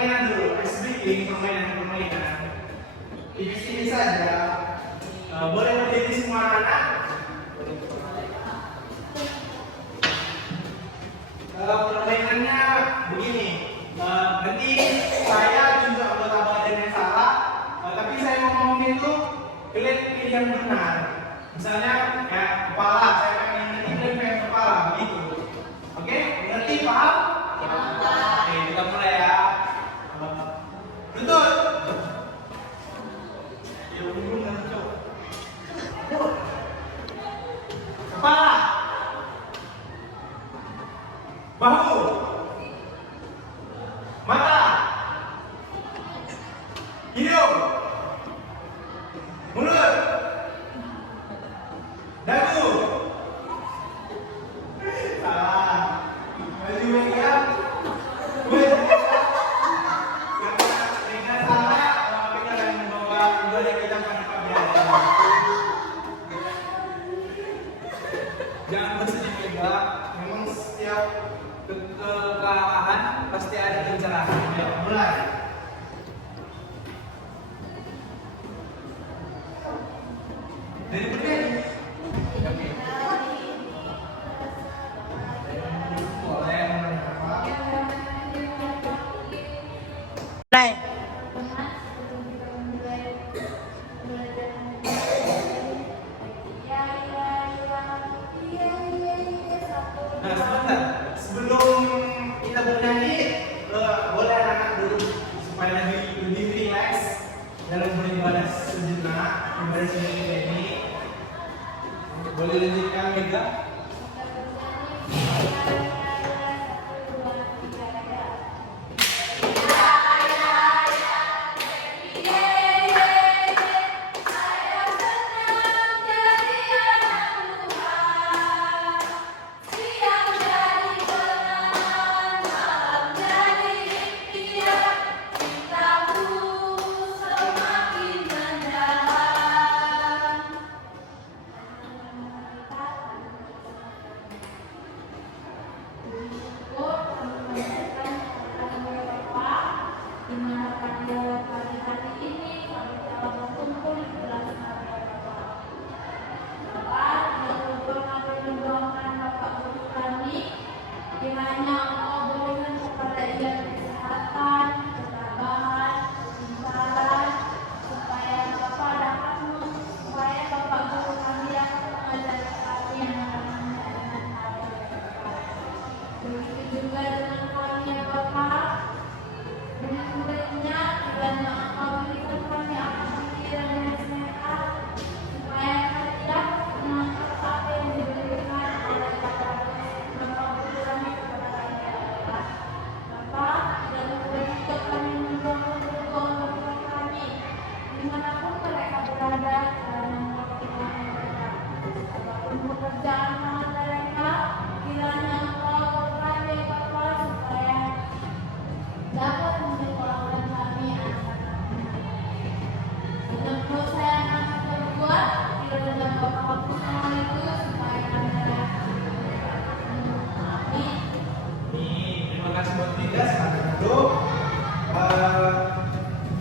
permainan dulu, ice breaking, permainan. Ini saja. Boleh berdiri semua anak. Permainannya begini. Nanti saya tunjuk anggota badan yang salah, tapi saya mau ngomong itu kalian pilih yang benar. Misalnya kayak kepala, saya pengen nanti kalian pengen kepala, begitu. Oke, mengerti, paham? Oke, kita mulai ya. Lutut. Ya, belum nanti coba. Kepala. Bahu. Mata. Hidung. Mulut. Dagu. Salah. Baju meja. Jika salah, kita akan membawa dua kita pada pagi. Jangan bersedih juga. Memang setiap kekalahan pasti ada pencerahan. Ayo, mulai. Dari berdiri. Oke. Boleh apa? Mulai. Nah, sebentar. Sebelum kita bernyanyi, boleh anak-anak dulu supaya lebih rileks dalam beribadah sejenak, ibadah sejenak ini. Boleh lanjutkan, Mega?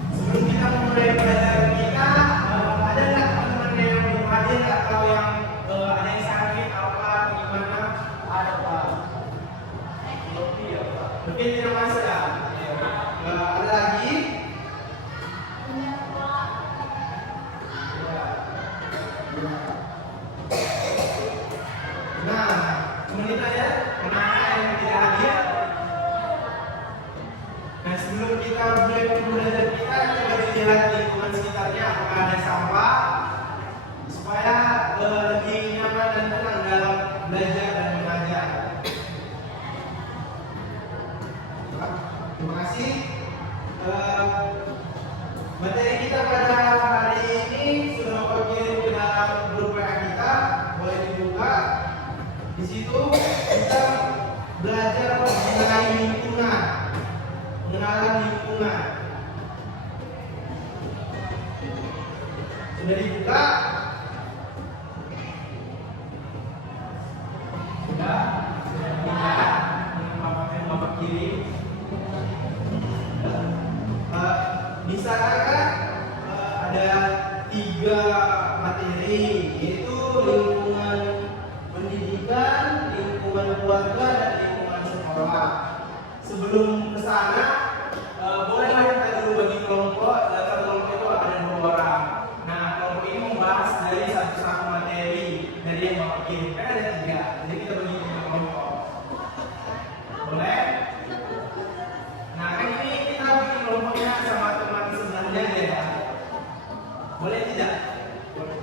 Sebelum kita mulai belajar kita, ada nggak teman-teman yang belum hadir atau yang ada yang sakit apa atau gimana? Ada Pak. Mungkin tidak masuk ya. Ada lagi? Nah, kemudian aja anak-anak yang tidak hadir. Nah, sebelum kita mulai belajar kita, coba dilihat lingkungan sekitarnya apakah ada sampah supaya lebih nyaman dan tenang dalam belajar dan mengajar. Terima kasih. Materi kita pada hari ini sudah Bapak kirim ke dalam grup WA kita, boleh dibuka. Di situ kita belajar mengenai lingkungan. Pengenalan lingkungan. Sudah dibuka? Sudah? Sudah? Bapak kirim. sebelum ke sana, bolehlah kita dulu bagi kelompok. Satu kelompok itu ada 2 orang. Nah, kelompok ini membahas dari satu materi dari yang Bapak kirim. Kan ada 3, jadi kita bagi 3 kelompok. Boleh? Nah, kan ini kita bagi kelompoknya sama teman sebelahnya aja ya. Boleh tidak?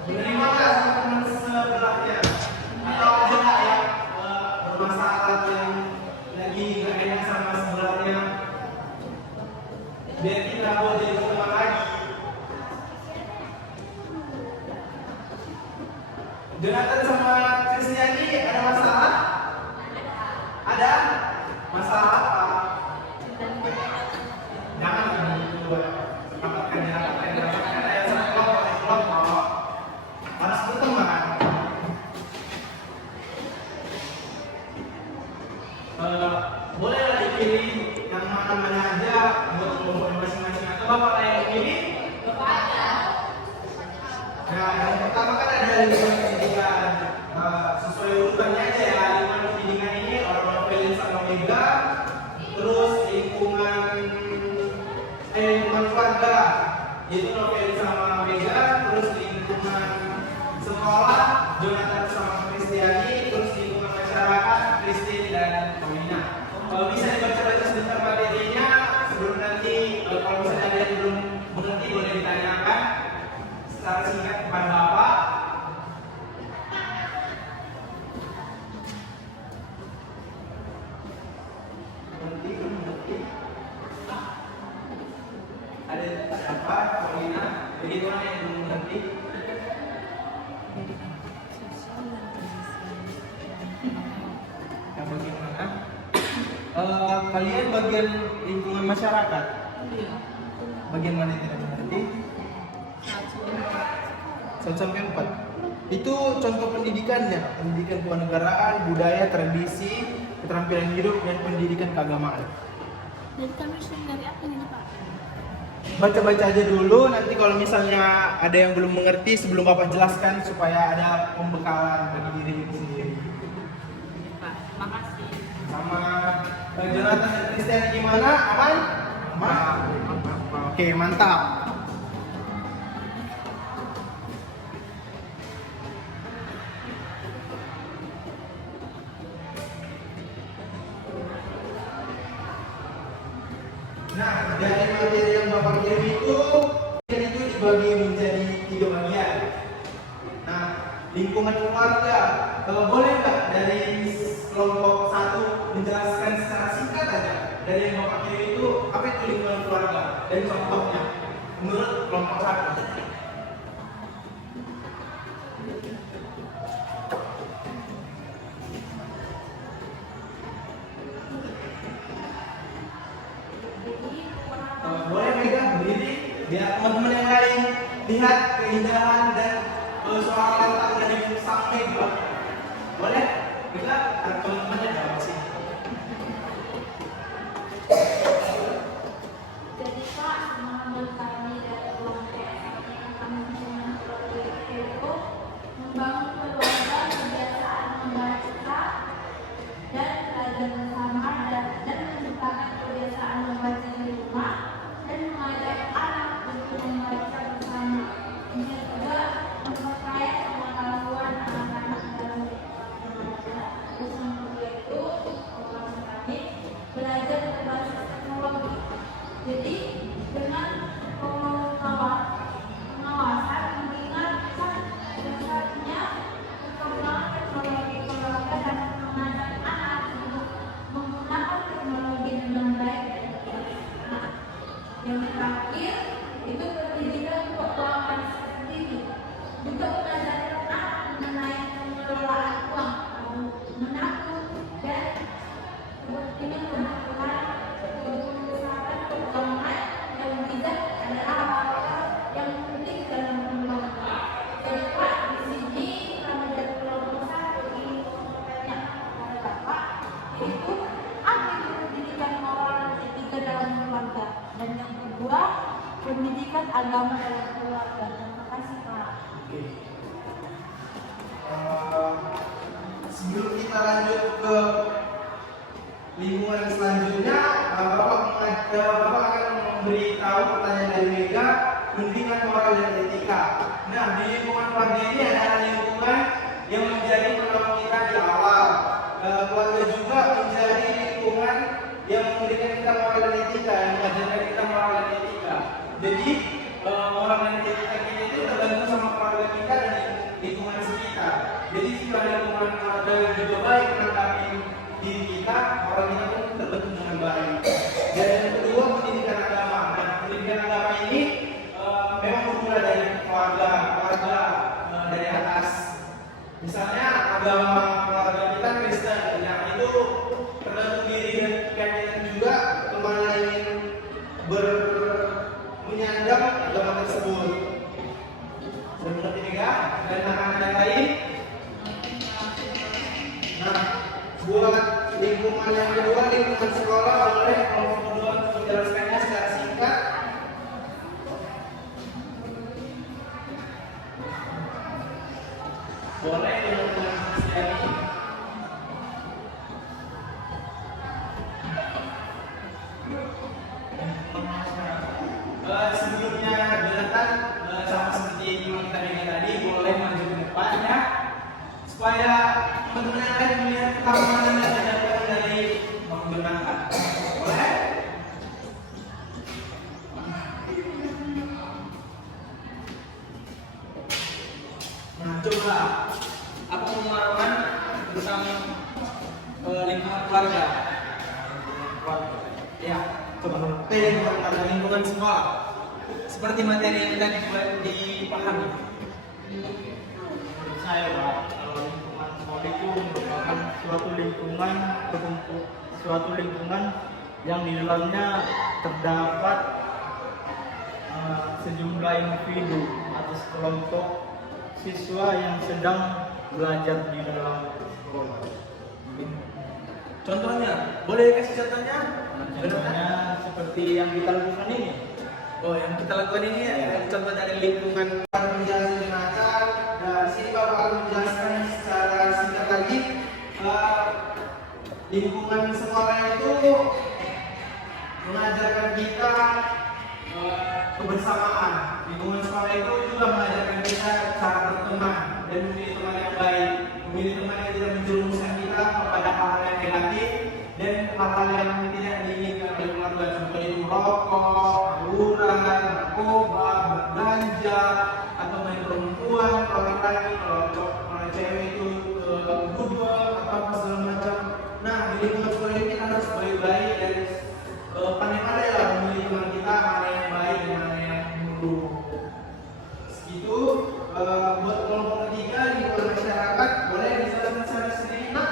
Menerima nggak sama teman sebelahnya? Atau ada nggak yang bermasalah yang lagi nggak enak sama sebelahnya? Biar kita buat jadi teman lagi. Jonathan sama Kristiani ada masalah? Ada? Masalah apa? Jangan gitu. Rapatkan ya satu kelompok. Harus berteman. Bolehlah dipilih yang mana aja buat kelompok masing-masing atau Bapak yang pilih? Bapak aja. Nah, yang pertama kan ada lingkungan pendidikan. Sesuai urutannya aja ya, lingkungan pendidikan ini orang pilih sama Mega. Terus lingkungan keluarga, yaitu Novel sama Mega. Terus lingkungan sekolah, Jonathan sama Kristiani. Terus lingkungan masyarakat, Christine dan Paulina. Bisa dibaca-baca sebentar materinya sebelum nanti kalau misalnya ada yang belum mengerti boleh ditanyakan secara singkat kepada Bapak. Ada apa, Paulina? Bagaimana yang belum mengerti? Yang bagaimana? Kalian bagian lingkungan masyarakat? Bagian mana yang tidak mengerti? 1-4. Itu contoh pendidikannya, pendidikan kewarganegaraan, budaya, tradisi, keterampilan hidup, dan pendidikan keagamaan. Jadi kami dari apa ini Pak? Baca-baca aja dulu, nanti kalau misalnya ada yang belum mengerti sebelum Bapak jelaskan supaya ada pembekalan bagi diri sendiri. Pak, makasih. Sama Jonathan dan Christian gimana? Aman? Aman. Oke, mantap. Nah, dari materi yang Bapak kirim itu dibagi menjadi 3 bagian. Nah, lingkungan keluarga, boleh nggak dari kelompok 1 menjelaskan secara singkat aja dari yang Bapak kirim itu apa itu lingkungan keluarga dan contohnya menurut kelompok 1? Boleh Mega berdiri biar teman-teman yang lain lihat keindahan dan suara latar dari sang Mega. Boleh? Mega, teman-temannya ada apa sih? Jadi Pak, menurut kami dari kelompok kami dengan keluarga itu membangun keluarga, kebiasaan membaca dan belajar bersama dan menciptakan kebiasaan membaca di rumah dan mengajak anak untuk membaca bersama. Ini juga memperkaya pengetahuan anak-anak dalam membaca. Terus yang kedua itu kami belajar berbasis teknologi. Jadi dengan pengawasan mengingatkan besarnya perkembangan teknologi keluarga dan mengajak anak untuk menggunakan teknologi dengan baik dan benar. Nah, yang terakhir itu pendidikan keuangan sendiri. Juga mengajarkan anak mengenai pengelolaan uang, menabung dan kepentingan kebutuhan kesehatan keuangan yang bijak adalah hal yang penting dalam keluarga. Jadi Pak, di sini kami dari kelompok 1 ingin bertanya kepada Bapak, yaitu apa itu pendidikan moral dan etika dalam keluarga, dan yang kedua pendidikan agama dalam keluarga. Terima kasih Pak. Oke. Sebelum kita lanjut ke lingkungan selanjutnya, Bapak akan memberi tahu pertanyaan dari Mega, pendidikan moral dan etika. Nah, di lingkungan keluarga ini adalah lingkungan yang menjadi penolong kita di awal. Keluarga juga menjadi lingkungan yang memberikan kita moral dan etika, yang mengajarkan kita moral dan etika. Jadi moral dan etika kita itu tergantung sama keluarga kita dan lingkungan sekitar. Jadi jika lingkungan keluarga yang juga baik menanggapi diri kita, moral kita pun terbentuk dengan baik. Dan yang kedua, pendidikan agama. Nah, pendidikan agama ini memang bermula dari keluarga dari atas. Misalnya agama keluarga kita Kristen, yang itu tergantung diri dan kita juga kemana ingin menyandang agama tersebut. Mengerti juga? Dan anak-anak yang lain. Nah, buat lingkungan yang kedua, lingkungan sekolah, boleh kalau kedua untuk menjelaskannya secara singkat. Boleh teman-teman sekalian. Sebelumnya Jonathan sama seperti yang kita lihat tadi, boleh maju ke depan ya, supaya teman-teman yang lain melihat keamanan dan keadaan dari Bang Jonathan. Boleh? Nah, coba apa pengalaman tentang lingkungan keluarga? Ya, coba lingkungan sekolah. Seperti materi yang tadi dipahami. Menurut saya, Pak, kalau lingkungan sekolah itu merupakan suatu lingkungan yang di dalamnya terdapat sejumlah individu atau sekelompok siswa yang sedang belajar di dalam sekolah. Contohnya, boleh kasih contohnya? Contohnya seperti yang kita lakukan ini. Oh, yang kita lakukan ini contoh dari lingkungan. Penjelasan Jonathan, dan sini Bapak akan menjelaskan secara singkat lagi. Lingkungan sekolah itu mengajarkan kita kebersamaan. Lingkungan sekolah itu juga mengajarkan kita cara berteman dan memilih teman yang baik, memilih teman yang tidak menjerumuskan kita kepada hal-hal yang negatif dan hal-hal yang tidak diinginkan oleh keluarga, seperti merokok, tawuran, narkoba, berganja, atau main perempuan, orang lagi, kalau cewek itu budol atau apa segala macam. Nah, di lingkungan sekolah ini kita harus baik-baik dan pandai-pandai lah memilih teman kita mana yang baik dan mana yang buruk. Itu buat kelompok ketiga lingkungan masyarakat, boleh dijelaskan secara sendiri, Nak?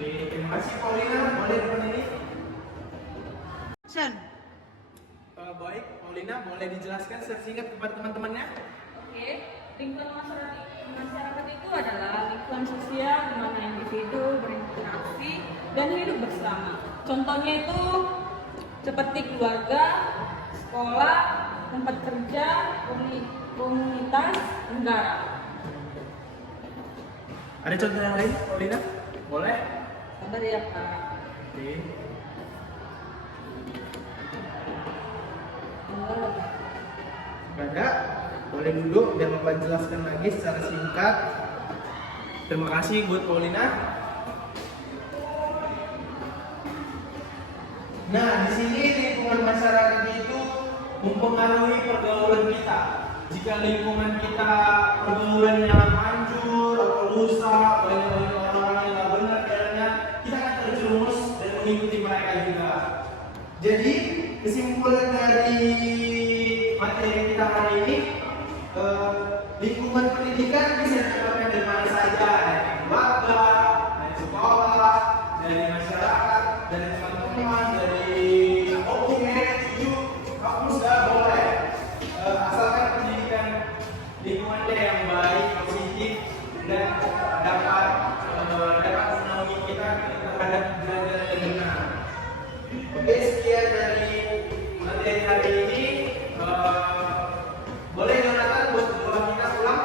Terima kasih Paulina, boleh depan ini. Sen. Baik, Paulina, boleh dijelaskan secara singkat kepada teman-temannya? Oke, lingkungan masyarakat itu adalah lingkungan sosial di mana individu berinteraksi dan hidup bersama. Contohnya itu seperti keluarga, sekolah, tempat kerja, komunitas, negara. Ada contoh yang lain, Paulina? Boleh? Sabar ya, Pak. Oke. Ada? Boleh duduk dan Bapak jelaskan lagi secara singkat. Terima kasih buat Paulina. Nah, di sini lingkungan masyarakat itu mempengaruhi pergaulan kita. Jika lingkungan kita pergaulannya hancur atau rusak, banyak orang-orang yang nggak benar jalannya, kita akan terjerumus dan mengikuti mereka juga. Jadi kesimpulan dari materi kita hari ini, lingkungan pendidikan bisa didapatkan dari mana saja, dari keluarga, dari sekolah, dari masyarakat, dari teman-teman, dari cucu, kampus nggak boleh. Asalkan pendidikan lingkungannya yang baik, positif, dan dapat menaungi kita terhadap jalan-jalan yang benar. Oke, sekian dari materi hari ini. Boleh Jonathan buat ulang kita ulang?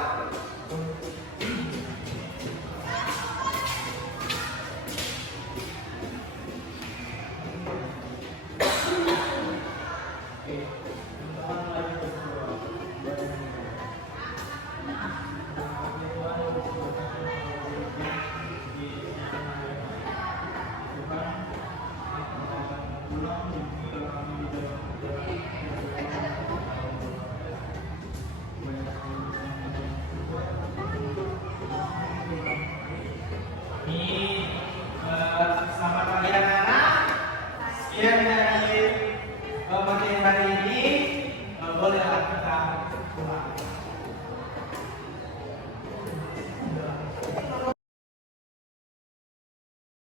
Tuhan.